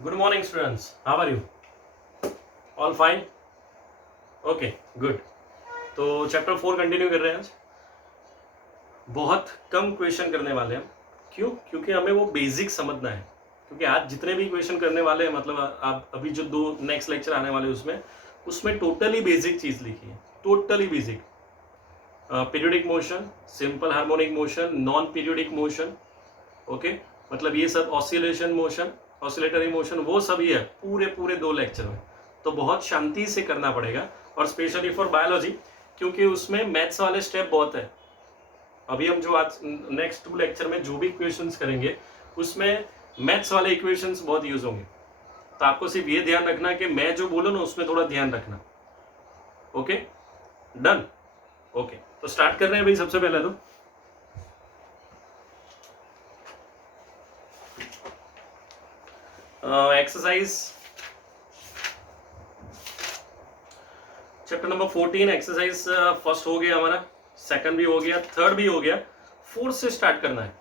Good morning students, how are you? All fine? Okay, good. तो chapter 4 continue कर रहे हैं आज। बहुत कम क्वेश्चन करने वाले हैं। क्यों? क्योंकि हमें वो बेसिक समझना है। क्योंकि आज जितने भी क्वेश्चन करने वाले हैं, मतलब आप अभी जो दो नेक्स्ट लेक्चर आने वाले हैं उसमें टोटली बेसिक चीज लिखी है, totally basic. Periodic motion, simple harmonic motion, non periodic motion, okay, मतलब ये सब ऑसिलेशन मोशन, ऑसिलेटरी मोशन, वो सब ही है पूरे पूरे 2 लेक्चर में। तो बहुत शांति से करना पड़ेगा, और स्पेशली फॉर बायोलॉजी, क्योंकि उसमें मैथ्स वाले स्टेप बहुत है। अभी हम जो आज नेक्स्ट 2 लेक्चर में जो भी इक्वेशंस करेंगे उसमें मैथ्स वाले इक्वेशंस बहुत यूज होंगे। तो आपको सिर्फ ये ध्यान रखना कि मैं जो बोलूँ ना उसमें थोड़ा ध्यान रखना। Okay, done. ओके, तो स्टार्ट कर रहे हैं भाई। सबसे पहले तो exercise chapter number 14, exercise first हो गया हमारा, सेकंड भी हो गया, थर्ड भी हो गया, फोर्थ से स्टार्ट करना है।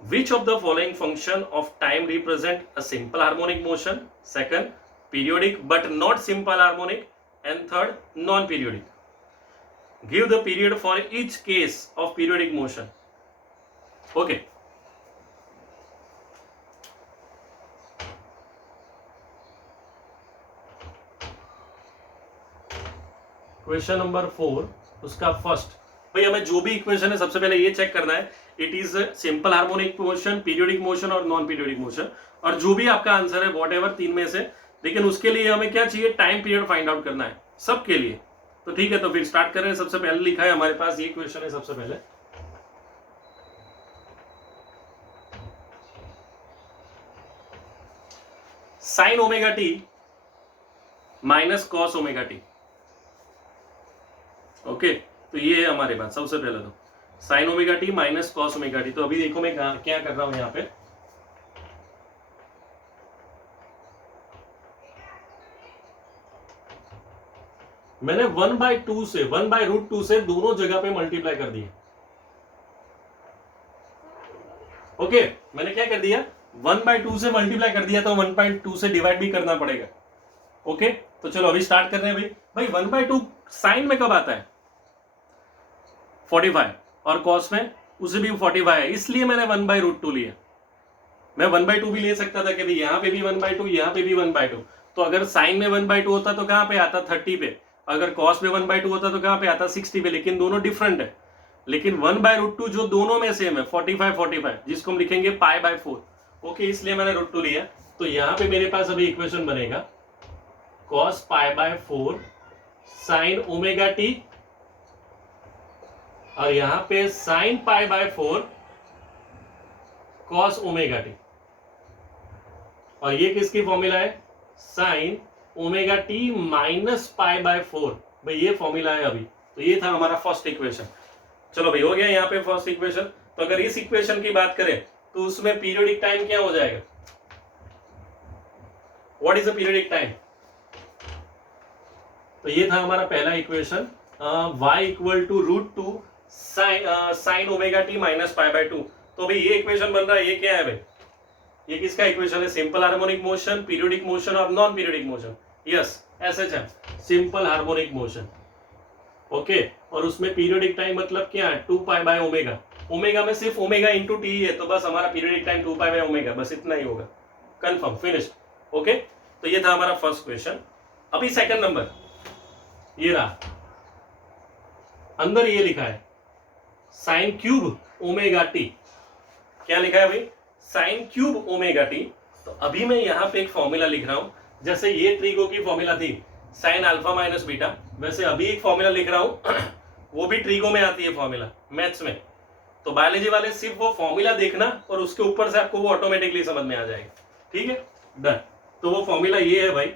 Which of the following function of time represent a simple harmonic motion, second periodic but not simple harmonic, and third non periodic. Give the period for each case of periodic motion. Okay, question number 4, उसका first. भाई हमें जो भी equation है सबसे पहले ये check करना है, it is simple harmonic motion, periodic motion और नॉन पीरियोडिक मोशन। और जो भी आपका आंसर है वॉट एवर 3 में से, लेकिन उसके लिए हमें क्या चाहिए, टाइम पीरियड फाइंड आउट करना है सबके लिए। तो ठीक है, तो फिर स्टार्ट कर रहे हैं। सबसे पहले लिखा है हमारे पास ये क्वेश्चन है। सबसे पहले sign omega T minus cos omega T. Okay, तो ये है हमारे पास सबसे पहले तो sign omega T minus cos omega T. तो अभी देखो मैं क्या कर रहा हूं यहाँ पे। मैंने 1/2 से 1/√2 से दोनों जगह पे मल्टीप्लाई कर दिया। ओके, मैंने क्या कर दिया, 1/2 से मल्टीप्लाई कर दिया, तो 1/2 से डिवाइड भी करना पड़ेगा। ओके, तो चलो अभी स्टार्ट कर रहे हैं भाई। 1/2 साइन में कब आता है, 45, और कॉस में उसे भी 45 है, इसलिए मैंने 1/√2 लिया। मैं 1/2 भी ले सकता था कि भाई यहाँ पे भी 1/2, यहाँ पे भी 1/2। तो अगर साइन में 1/2 होता तो कहां पे आता, 30 पे। अगर कॉस में 1/2 होता तो कहां पे आता, 60 पे। लेकिन दोनों डिफरेंट है। लेकिन 1/√2 जो दोनों में सेम है, 45 जिसको हम लिखेंगे π/4। ओके, इसलिए मैंने √2 लिया। तो यहां पे मेरे पास अभी इक्वेशन बनेगा cos π/4 साइन ओमेगा टी, और यहां पे साइन π/4 cos ओमेगा टी। और ये किसकी फॉर्मूला है, साइन ओमेगा टी माइनस π/4। भाई ये फॉर्मूला है अभी। तो ये था हमारा फर्स्ट इक्वेशन। चलो भाई, हो गया यहाँ पे फर्स्ट इक्वेशन। तो अगर इस इक्वेशन की बात करें तो उसमें पीरियोडिक टाइम क्या हो जाएगा, what is the periodic time. तो ये था हमारा पहला equation, y equal to √2 sine omega T minus π/2। तो भाई ये इक्वेशन बन रहा है, ये क्या है भाई, ये किसका इक्वेशन है, simple harmonic motion, periodic motion और non periodic motion. Yes, SHM, simple harmonic motion. Okay, और उसमें पीरियोडिक टाइम मतलब क्या है, 2π/ओमेगा। ओमेगा में सिर्फ ओमेगा इंटू टी है, तो बस हमारा पीरियोडिक टाइम 2π/ओमेगा, बस इतना ही होगा। Confirm, finished. ओके, तो ये था हमारा फर्स्ट क्वेश्चन। अभी सेकंड नंबर ये रहा, अंदर ये लिखा है साइन क्यूब ओमेगा टी। क्या लिखा है भाई, साइन क्यूब ओमेगा टी। तो अभी मैं यहां पे एक फॉर्मूला लिख रहा हूं, जैसे ये ट्रिगो की फॉर्मूला थी साइन अल्फा माइनस बीटा, वैसे अभी एक फॉर्मूला लिख रहा हूं वो भी ट्रिगो में आती है फॉर्मूला, मैथ्स में। तो बायोलॉजी वाले सिर्फ वो फॉर्मूला देखना और उसके ऊपर से आपको वो ऑटोमेटिकली समझ में आ जाएगा। ठीक है, डन। तो वो फॉर्मूला ये है भाई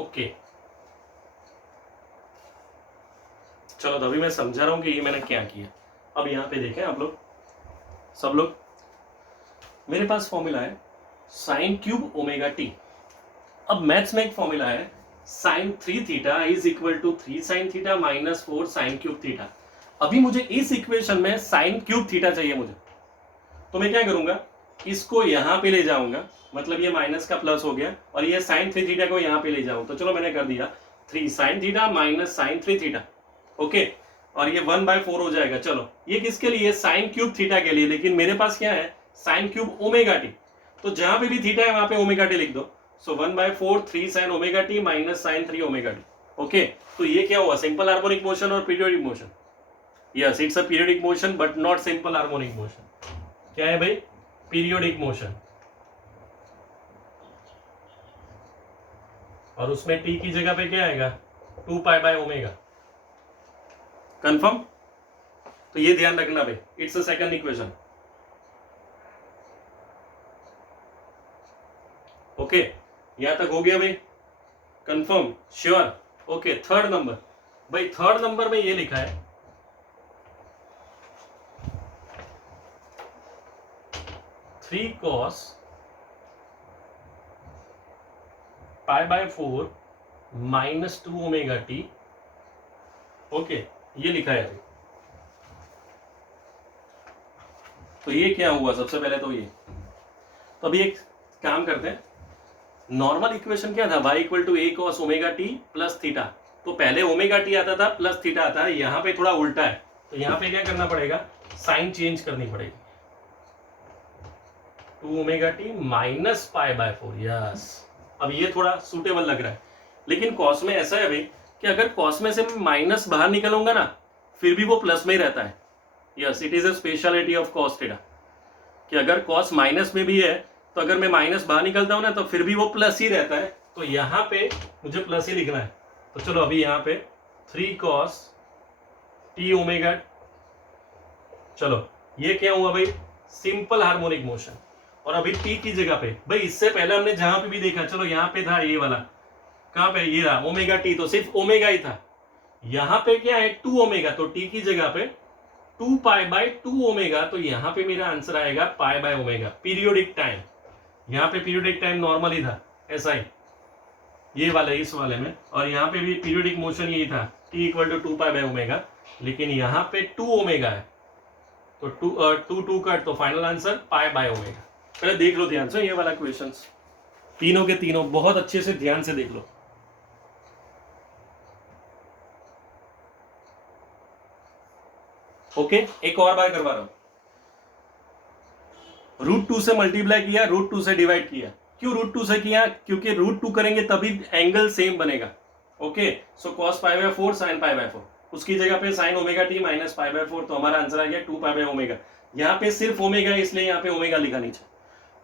ओके, चलो तो अभी मैं समझा रहा हूं कि ये मैंने क्या किया। अब यहाँ पे देखें आप लोग, सब लोग, मेरे पास फॉर्मूला है साइन क्यूब ओमेगा टी। अब मैथ्स में एक फॉर्मूला है sine 3 theta is equal to 3 sine theta minus 4 sine cube theta. अभी मुझे इस इक्वेशन में साइन क्यूब थीटा चाहिए मुझे, तो मैं क्या करूंगा, इसको यहां पे ले जाऊंगा, मतलब ये माइनस का प्लस हो गया, और ये साइन 3 थीटा को यहां पे ले जाऊं, तो चलो मैंने कर दिया 3 sine theta minus sine 3 theta. Okay, और ये 1/4 हो जाएगा। चलो ये किसके लिए, साइन क्यूब थीटा के लिए, लेकिन मेरे पास क्या है, साइन क्यूब ओमेगा टी, तो जहां पे भी थीटा है वहां पे ओमेगा टी लिख दो। So 1/4 3 sine omega T minus sine 3 omega T. Okay, तो ये क्या हुआ, सिंपल हार्मोनिक मोशन और periodic motion. Yes, it's a periodic motion but not simple harmonic motion. क्या है भाई, पीरियोडिक मोशन, और उसमें टी की जगह पे क्या आएगा, 2π/ओमेगा। कंफर्म, तो ये ध्यान रखना भाई, it's a second equation. Okay, यहां तक हो गया भाई, confirm, sure. Okay, third number, भाई थर्ड नंबर में ये लिखा है 3 cos π/4 minus 2 omega T. Okay, ये लिखा है। तो ये क्या हुआ, सबसे पहले तो ये, तो अभी एक काम करते हैं, नॉर्मल इक्वेशन क्या था, y equal to a cos omega T plus theta. तो पहले ओमेगा टी आता था, प्लस थीटा आता है, यहाँ पे थोड़ा उल्टा है, तो यहाँ पे क्या करना पड़ेगा, साइन चेंज करनी पड़ेगी, 2 ओमेगा टी माइनस π/4। यस, अब ये थोड़ा सूटेबल लग रहा है, लेकिन कॉस में ऐसा है भाई कि अगर कॉस में से माइनस बाहर निकलूंगा ना, फिर भी वो प्लस में ही रहता है। Yes, it is a speciality of cos theta, कि अगर कॉस माइनस में भी है, तो अगर मैं माइनस बाहर निकलता हूं ना, तो फिर भी वो प्लस ही रहता है, तो यहां पे मुझे प्लस ही लिखना है। तो चलो अभी यहां पे 3 cos t ओमेगा, चलो ये क्या हुआ भाई, सिंपल हार्मोनिक मोशन। और अभी t की जगह पे, भाई इससे पहले हमने जहां पे भी देखा, चलो यहां पे था ये वाला, कहां पे, ये रहा ओमेगा टी, तो सिर्फ ओमेगा ही था। यहां पे क्या है, 2 ओमेगा, तो t की जगह पे 2π/2 ओमेगा, तो यहां पे मेरा आंसर आएगा π/ओमेगा। पीरियोडिक टाइम, यहाँ पे पीरियोडिक टाइम नॉर्मल ही था, ऐसा ही ये वाले, इस वाले में, और यहाँ पे भी पीरियोडिक मोशन यही था, t इक्वल टू 2π/ओमेगा, लेकिन यहाँ पे 2 ओमेगा है, तो 2 कट, तो फाइनल आंसर π/ओमेगा। पहले देख लो ध्यान से ये वाला क्वेश्चंस, तीनों के तीनों बहुत अच्छे से ध्यान से देख लो। ओके, एक और बार करवा रहा हूं, √2 से मल्टीप्लाई किया, √2 से डिवाइड किया। क्यों √2 से किया, क्योंकि √2 करेंगे तभी एंगल सेम बनेगा। ओके, सो cos π/4 sin π/4, उसकी जगह पे sin ओमेगा टी माइनस π/4, तो हमारा आंसर आ गया 2π/ओमेगा। यहाँ पे सिर्फ ओमेगा है, इसलिए यहाँ पे ओमेगा लिखा नीचे।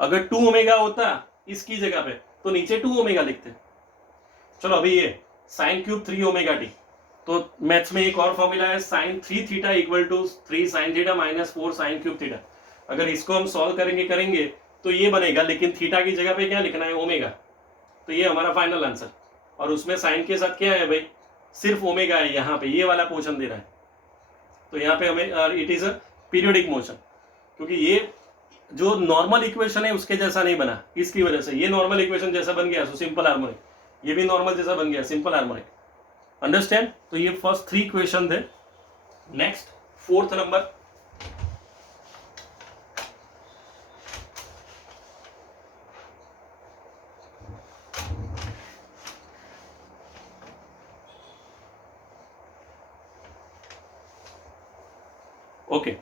अगर 2 ओमेगा होता इसकी जगह पे, तो नीचे 2 ओमेगा लिखते। चलो अभी ये साइन क्यूब 3 ओमेगा टी, तो मैथ्स में एक और फॉर्मूला है sine 3 theta equal to 3 sine theta minus 4 sine cube theta. अगर इसको हम सॉल्व करेंगे तो ये बनेगा, लेकिन थीटा की जगह पे क्या लिखना है, ओमेगा, तो ये हमारा फाइनल आंसर। और उसमें साइन के साथ क्या है भाई, सिर्फ ओमेगा है, यहाँ पे ये वाला पोर्शन दे रहा है, तो यहाँ पे हमें it is a periodic motion, क्योंकि ये जो नॉर्मल इक्वेशन है उसके जैसा नहीं बना, इसकी वजह से ये नॉर्मल इक्वेशन जैसा बन गया, सो सिंपल हार्मोनिक, ये भी नॉर्मल जैसा बन गया, सिंपल हार्मोनिक। अंडरस्टैंड, तो ये फर्स्ट 3 क्वेश्चन थे। नेक्स्ट 4th नंबर, ओके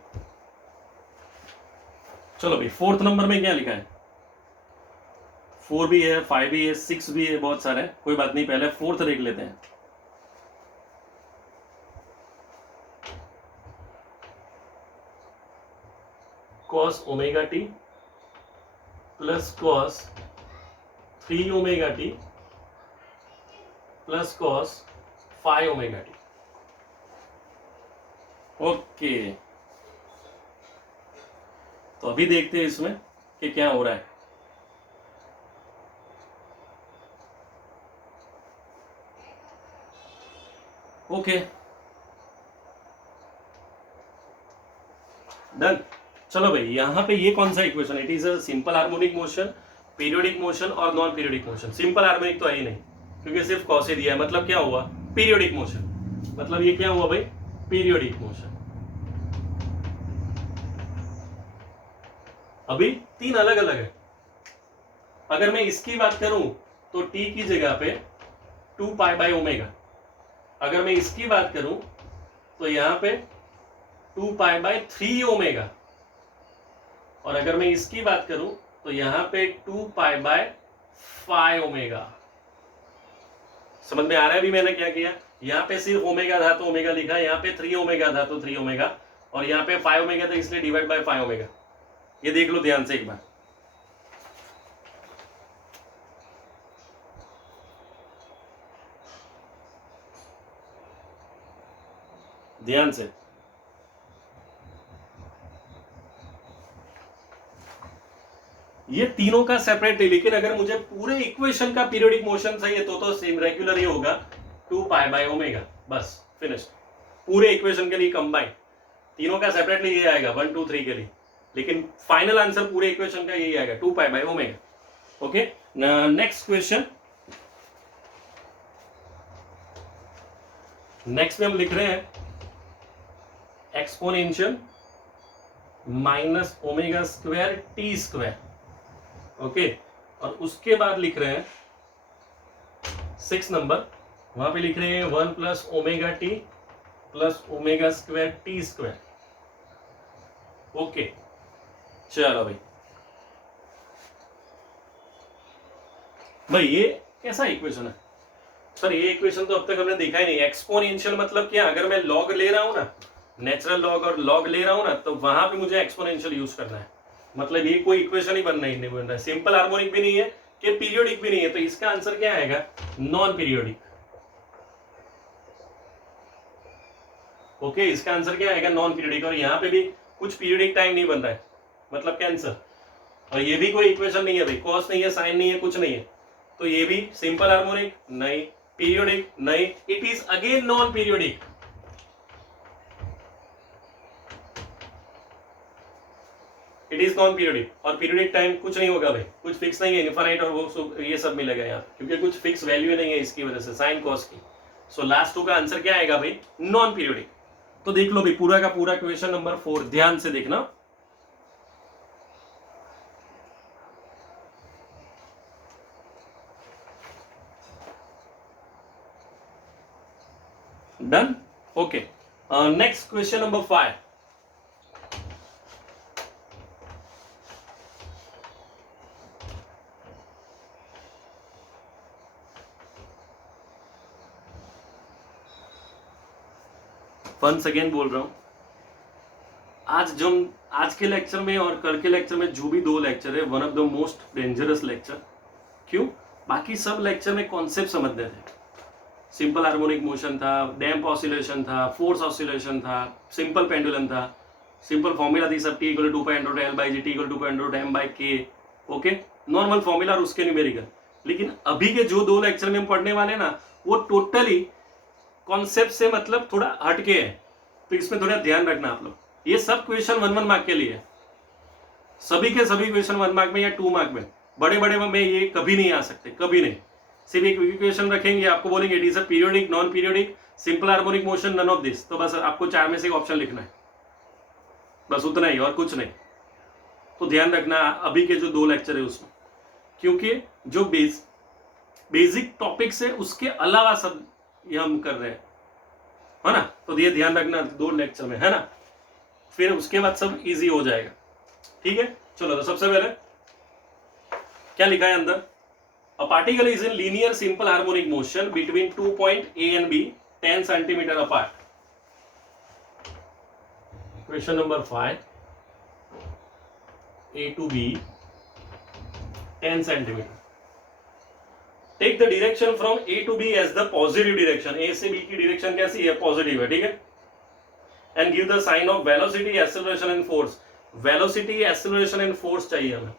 चलो भाई 4th नंबर में क्या लिखा है, 4 भी है, 5 भी है, 6 भी है, बहुत सारे, कोई बात नहीं, पहले 4th देख लेते हैं। cos omega T plus cos 3 omega T plus cos 5 omega T. Okay, तो अभी देखते हैं इसमें कि क्या हो रहा है। Okay done. चलो भाई, यहाँ पे ये कौन सा equation, it is a simple harmonic motion, periodic motion और non periodic motion. Simple harmonic तो है ही नहीं, क्योंकि सिर्फ कॉस ही दिया है। मतलब क्या हुआ, पीरियोडिक मोशन। मतलब ये क्या हुआ भाई, पीरियोडिक मोशन। अभी तीन अलग अलग है। अगर मैं इसकी बात करूं तो टी की जगह पे 2π/ω। अगर मैं इसकी बात करूं तो यहां पे 2π/3ω। और अगर मैं इसकी बात करूं तो यहां पे 2π/5ω। समझ में आ रहा है अभी मैंने क्या किया? यहां पे सिर्फ ओमेगा था तो ओमेगा लिखा, यहां पे 3ω था तो 3ω, और यहां पे 5ω था इसलिए डिवाइड बाय 5ω। ये देख लो ध्यान से एक बार। ध्यान से, ये तीनों का सेपरेट है, लेकिन अगर मुझे पूरे इक्वेशन का पीरियोडिक मोशन चाहिए तो सेम रेगुलर ही होगा 2π/ω। बस फिनिश। पूरे इक्वेशन के लिए कंबाइन, तीनों का सेपरेटली ये आएगा 1 2 3 के लिए, लेकिन फाइनल आंसर पूरे इक्वेशन का यही आएगा 2π/ω। Okay, next question. नेक्स्ट में हम लिख रहे हैं एक्सपोनेंशियल -ω² ओके, और उसके बाद लिख रहे हैं 6 नंबर, वहां पे लिख रहे हैं 1 + ω/t + ω²t²। ओके चलो भाई ये कैसा इक्वेशन है सर? ये इक्वेशन तो अब तक हमने देखा ही नहीं। एक्सपोनेंशियल मतलब क्या? अगर मैं लॉग ले रहा हूं ना, नेचुरल लॉग और लॉग ले रहा हूं ना, तो वहां पे मुझे एक्सपोनेंशियल यूज करना है। मतलब ये कोई इक्वेशन ही नहीं बन रहा है। सिंपल हार्मोनिक भी नहीं है कि पीरियोडिक भी नहीं है, तो इसका आंसर क्या आएगा? Non periodic. ओके, इसका आंसर क्या आएगा? Non periodic. और यहाँ पे भी कुछ पीरियोडिक टाइम नहीं बन रहा है, मतलब कैंसर। और ये भी कोई इक्वेशन नहीं है भाई, कॉस नहीं है, साइन नहीं है, कुछ नहीं है। तो ये भी सिंपल हार्मोनिक नहीं, पीरियोडिक नहीं, it is again non periodic. It is non periodic. और पीरियोडिक टाइम कुछ नहीं होगा भाई, कुछ फिक्स नहीं है, इनफाइनाइट और वो ये सब मिलेगा यहाँ, क्योंकि कुछ फिक्स वैल्यू नहीं है इसकी वजह से, साइन कॉस की। सो लास्ट 2 का आंसर क्या आएगा भाई? Non periodic. तो देख लो भाई पूरा का पूरा क्वेश्चन नंबर 4 ध्यान से देखना। Done. Okay, next question number 5। Once again बोल रहा हूं, आज के लेक्चर में और कल के लेक्चर में जो भी 2 लेक्चर है, one of the most dangerous lecture. क्यों? बाकी सब लेक्चर में कॉन्सेप्ट समझते थे। सिंपल हार्मोनिक मोशन था, डैम्प ऑसिलेशन था, फोर्स ऑसिलेशन था, सिंपल पेंडुलम था, सिंपल फॉर्मूला थी सब, T = 2π/L/g, T = 2π/m/k। Okay, normal formula और उसके न्यूमेरिकल। लेकिन अभी के जो 2 लेक्चर में हम पढ़ने वाले ना, वो टोटली कॉन्सेप्ट से मतलब थोड़ा हटके है, तो इसमें थोड़ा ध्यान रखना आप लोग। ये सब क्वेश्चन 1 मार्क के लिए, सभी के सभी क्वेश्चन 1 मार्क में या 2 मार्क में, बड़े बड़े में ये कभी नहीं आ सकते, कभी नहीं। सिर्फ एक इक्वेशन रखेंगे, आपको बोलेंगे it is a periodic, non periodic, simple harmonic motion, none of this. तो बस आपको 4 में से एक ऑप्शन लिखना है, बस उतना ही और कुछ नहीं। तो ध्यान रखना अभी के जो 2 लेक्चर है उसमें, क्योंकि जो बेसिक टॉपिक्स है उसके अलावा सब ये हम कर रहे हैं, है ना। तो ये ध्यान रखना 2 लेक्चर में, है ना, फिर उसके बाद सब इजी हो जाएगा। ठीक है, चलो। तो सबसे पहले क्या लिखा है अंदर? A particle is in linear simple harmonic motion between 2 point A and B 10 centimeter apart. Question number 5. A to B 10 centimeter. Take the direction from A to B as the positive direction. A से B की direction कैसी है? Positive है, ठीक है। And give the sign of velocity, acceleration and force. Velocity, acceleration and force चाहिए हमें।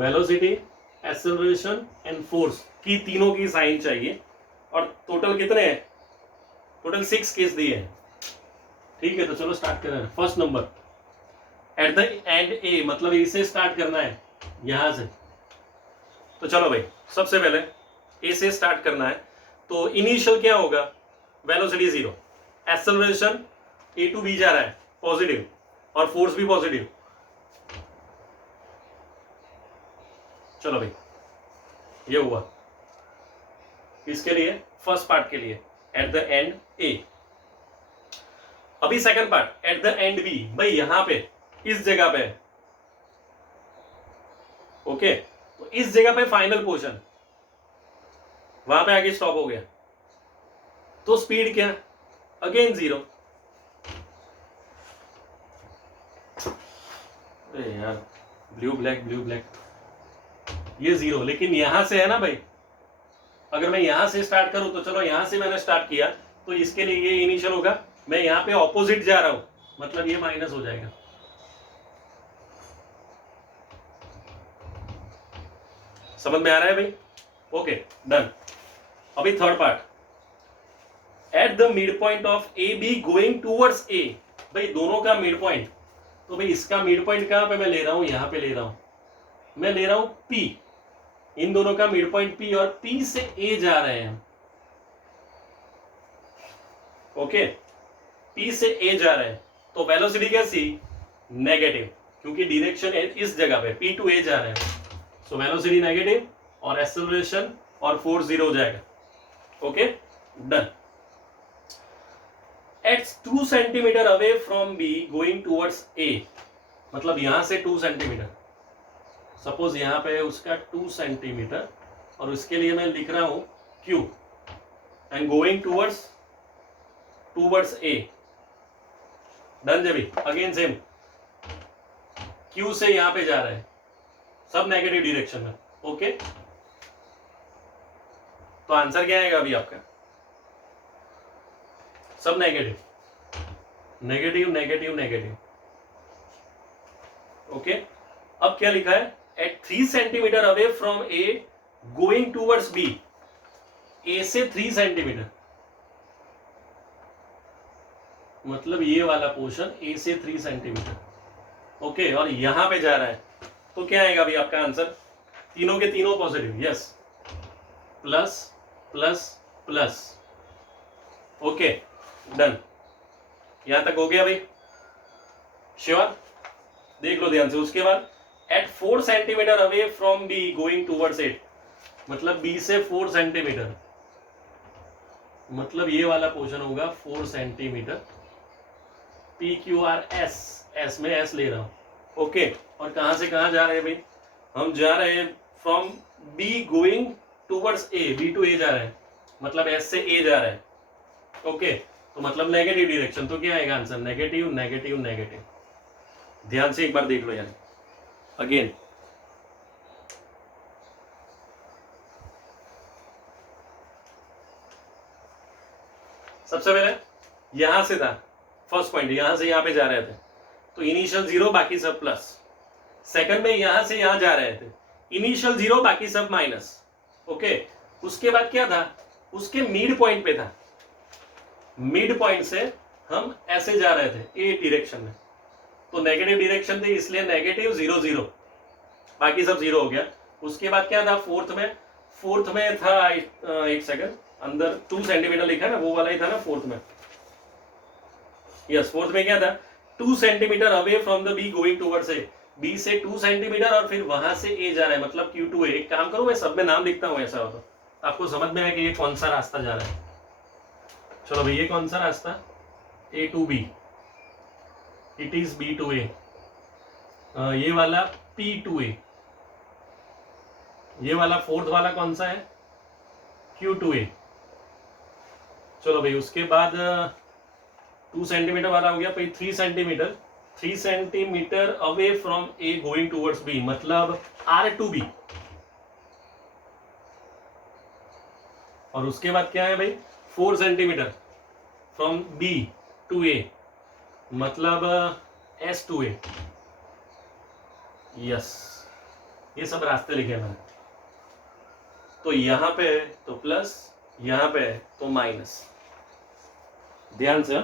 Velocity, acceleration and force की तीनों की साइन चाहिए, और टोटल कितने हैं? टोटल 6 केस दिए हैं। ठीक है, तो चलो स्टार्ट करें। First number at the end A, मतलब इसे स्टार्ट करना है यहां से। तो चलो भाई, सबसे पहले ए से स्टार्ट करना है। तो इनिशियल क्या होगा? Velocity 0, acceleration A to B जा रहा है पॉजिटिव, और फोर्स भी पॉजिटिव। चलो भाई, ये हुआ इसके लिए, फर्स्ट पार्ट के लिए एट द एंड ए। अभी second part at the end B, भाई यहां पे इस जगह पे, ओके, तो इस जगह पे फाइनल पोजीशन, वहां पे आगे स्टॉप हो गया, तो स्पीड क्या? अगेन 0। अरे यार, ब्लू ब्लैक, ये 0, लेकिन यहां से है ना भाई, अगर मैं यहां से स्टार्ट करूं तो चलो यहां से मैंने स्टार्ट किया, तो इसके लिए ये इनिशियल होगा। मैं यहां पे ऑपोजिट जा रहा हूं, मतलब ये माइनस हो जाएगा। समझ में आ रहा है भाई? Okay, done. अभी third part at the mid point of A B going towards A. भाई दोनों का मिड पॉइंट, तो भाई इसका मिड पॉइंट कहां पे मैं ले रहा हूं? यहां पे ले रहा हूं, मैं ले रहा हूं पी। इन दोनों का मिड पॉइंट पी, और पी से ए जा रहे हैं। ओके, पी से ए जा रहे हैं, तो वेलोसिटी कैसी? नेगेटिव, क्योंकि डायरेक्शन इस जगह पे पी टू ए जा रहे हैं। सो वेलोसिटी नेगेटिव, और एक्सेलरेशन और फोर्स 0 हो जाएगा। Okay, done. At 2 centimetre away from B going towards A, मतलब यहां से 2 सेंटीमीटर, सपोज यहां पे उसका 2 सेंटीमीटर, और उसके लिए मैं लिख रहा हूं Q, and going towards A. Done जबी, अगेन सेम, क्यू से यहां पे जा रहे हैं, सब नेगेटिव डायरेक्शन में। ओके, तो आंसर क्या आएगा अभी आपका? सब negative, negative negative negative. Okay, अब क्या लिखा है? At 3 centimetre away from A going towards B, A से 3 सेंटीमीटर, मतलब ये वाला पोर्शन ए से 3 सेंटीमीटर। ओके, और यहां पे जा रहा है, तो क्या आएगा अभी आपका आंसर? तीनों के तीनों positive, yes, plus plus plus. Okay, done. यहां तक हो गया भाई? श्योर? देख लो ध्यान से। उसके बाद at 4 centimetre away from B going towards it, मतलब बी से 4 सेंटीमीटर, मतलब ये वाला पोर्शन होगा 4 centimetre. P Q R S, S में एस ले रहा हूं। ओके, और कहां से कहां जा रहे हैं भाई? हम जा रहे हैं from B going towards A, B to A जा रहे हैं, मतलब एस से ए जा रहे हैं। ओके, तो मतलब नेगेटिव डायरेक्शन, तो क्या आएगा आंसर? Negative negative negative. ध्यान से एक बार देख लो यार, अगेन। सबसे पहले यहां से था फर्स्ट पॉइंट, यहां से यहां पे जा रहे थे, तो इनिशियल 0 बाकी सब प्लस। सेकंड में यहां से यहां जा रहे थे, इनिशियल 0 बाकी सब माइनस। ओके, उसके बाद क्या था? उसके मिड पॉइंट पे था, मिड पॉइंट से हम ऐसे जा रहे थे ए डायरेक्शन में, तो नेगेटिव डायरेक्शन थी, इसलिए नेगेटिव 0 0, बाकी सब 0 हो गया। उसके बाद क्या था? फोर्थ में था, एक सेकंड, अंदर 2 सेंटीमीटर लिखा है ना, वो वाला ही था ना फोर्थ में। यस, फोर्थ में क्या था? 2 centimetre away from the B going towards A, B से 2 सेंटीमीटर और फिर वहां से ए जा रहा है, मतलब क्यू टू ए। एक काम करो, मैं सब में नाम लिखता हूं, ऐसा हो तो आपको समझ में आए कि ये कौन सा रास्ता जा रहा है। चलो भाई, ये कौन सा रास्ता? A to B, it is B to A. ये वाला पी टू ए, ये वाला फोर्थ वाला कौन सा है? क्यू टू ए। चलो भाई, उसके बाद 2 सेंटीमीटर वाला हो गया, फिर 3 centimetre away from A going towards B, मतलब आर टू बी। और उसके बाद क्या है भाई? 4 centimetre from B to A, मतलब एस टू ए। यस, ये सब रास्ते लिखे मैंने। तो यहां पे तो प्लस यहां पे है तो माइनस, ध्यान से।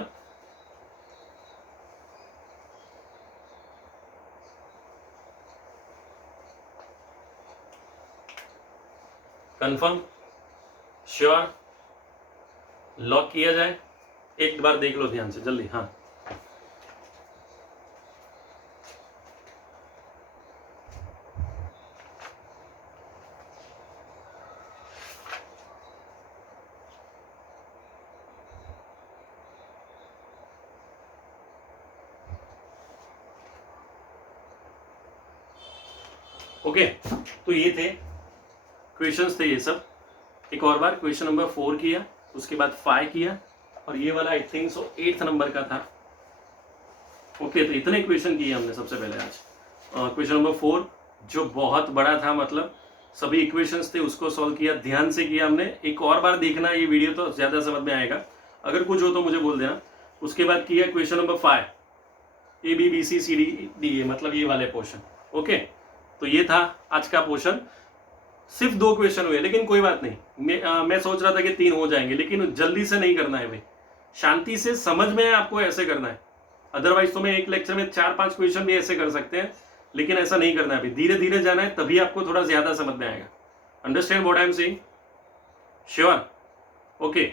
कंफर्म, श्योर, लॉक किया जाए? एक बार देख लो ध्यान से जल्दी। हाँ, ओके। तो ये थे क्वेश्चंस थे ये सब। एक और बार क्वेश्चन नंबर 4 किया, उसके बाद 5 किया, और ये वाला I think so 8th number का था। ओके, तो इतने क्वेश्चन किए हमने सबसे पहले आज। क्वेश्चन नंबर 4 जो बहुत बड़ा था, मतलब सभी इक्वेशंस थे उसको सॉल्व किया, ध्यान से किया हमने। एक और बार देखना ये वीडियो तो ज्यादा समझ में आएगा, अगर कुछ हो तो मुझे बोल देना। उसके बाद किया क्वेश्चन नंबर 5, ABBCCD, मतलब ये वाले पोर्शन। ओके, तो ये था आज का पोर्शन। सिर्फ 2 क्वेश्चन हुए, लेकिन कोई बात नहीं। मैं सोच रहा था कि 3 हो जाएंगे, लेकिन जल्दी से नहीं करना है भाई, शांति से समझ में आपको ऐसे करना है। अदरवाइज तो मैं एक लेक्चर में 4-5 क्वेश्चन भी ऐसे कर सकते हैं, लेकिन ऐसा नहीं करना है अभी, धीरे धीरे जाना है, तभी आपको थोड़ा ज्यादा समझ में आएगा। Understand what I am saying? Sure? Okay,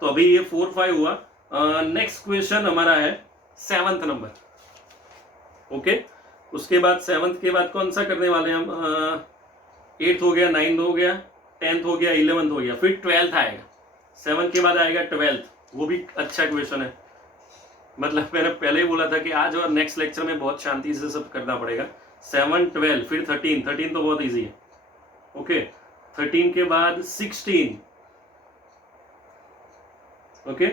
तो अभी ये 4-5 हुआ। नेक्स्ट क्वेश्चन हमारा है 7th नंबर। ओके, उसके बाद 7th के बाद कौन सा करने वाले हैं हम? 8th हो गया, 9th हो गया, 10th हो गया, 11th हो गया, फिर 12th आएगा। 7 के बाद आएगा 12th, वो भी अच्छा क्वेश्चन है। मतलब मैंने पहले ही बोला था कि आज और नेक्स्ट लेक्चर में बहुत शांति से सब करना पड़ेगा। 7, 12, फिर 13 तो बहुत इजी है। ओके, 13 के बाद 16। ओके,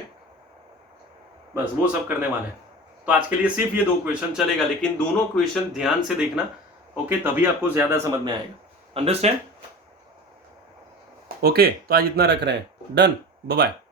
बस वो सब करने वाले हैं। तो आज के लिए सिर्फ ये 2 क्वेश्चन चलेगा, लेकिन दोनों क्वेश्चन ध्यान से देखना। ओके, तभी आपको ज्यादा समझ में आएगा। अंडरस्टैंड? ओके, तो आज इतना रख रहे हैं। Done, bye bye.